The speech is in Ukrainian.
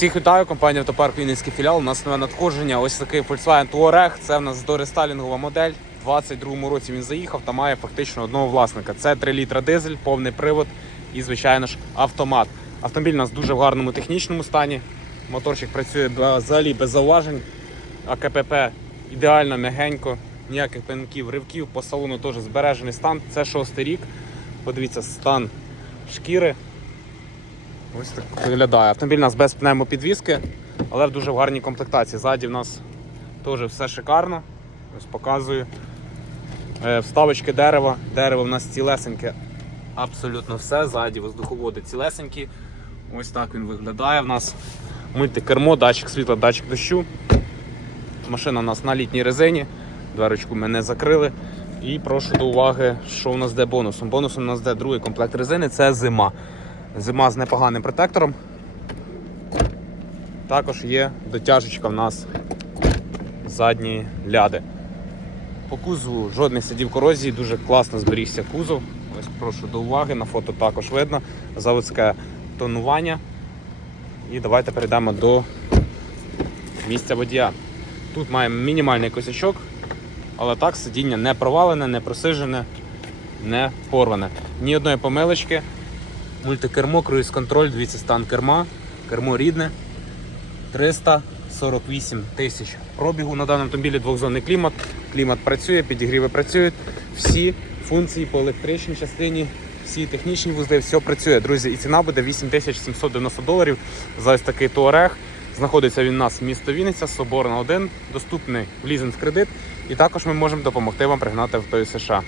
Всіх вітаю, компанія Автопарк Вінницький філіал. У нас нове надходження. Ось такий Volkswagen Touareg. Це в нас дорестайлінгова модель. У 22-му році він заїхав та має фактично одного власника. Це 3 літра дизель, повний привод і, звичайно ж, автомат. Автомобіль у нас дуже в гарному технічному стані. Моторчик працює взагалі без зауважень. АКПП ідеально м'ягенько, ніяких пинків, ривків. По салону теж збережений стан. Це шостий рік. Подивіться, стан шкіри. Ось так виглядає. Автомобіль у нас без пневмопідвіски, але в дуже в гарній комплектації. Ззаді в нас теж все шикарно. Ось показую. Е, Вставочки дерева. Дерево в нас цілесеньке. Абсолютно все. Ззаді воздуховоди цілесенькі. Ось так він виглядає. В нас мультикермо, датчик світла, датчик дощу. Машина у нас на літній резині. Дверочку ми не закрили. І прошу до уваги, що у нас де бонусом. Бонусом у нас де другий комплект резини це зима. Зима з непоганим протектором. Також є дотяжечка в нас задні ляди. По кузову жодних слідів корозії, дуже класно зберігся кузов. Ось прошу до уваги, на фото також видно. Заводське тонування. І давайте перейдемо до місця водія. Тут маємо мінімальний косячок, але так сидіння не провалене, не просижене, не порване. Ні одної помилочки. Мультикермо, круїз контроль, дивіться стан керма. Кермо рідне. 348 тисяч пробігу на даному автомобілі двохзонний клімат. Клімат працює, підігріви працюють. Всі функції по електричній частині, всі технічні вузли, все працює. Друзі, і ціна буде 8790 доларів за ось такий туарег. Знаходиться він у нас місто Вінниця, Соборна 1, доступний в лізинг кредит. І також ми можемо допомогти вам пригнати авто із США.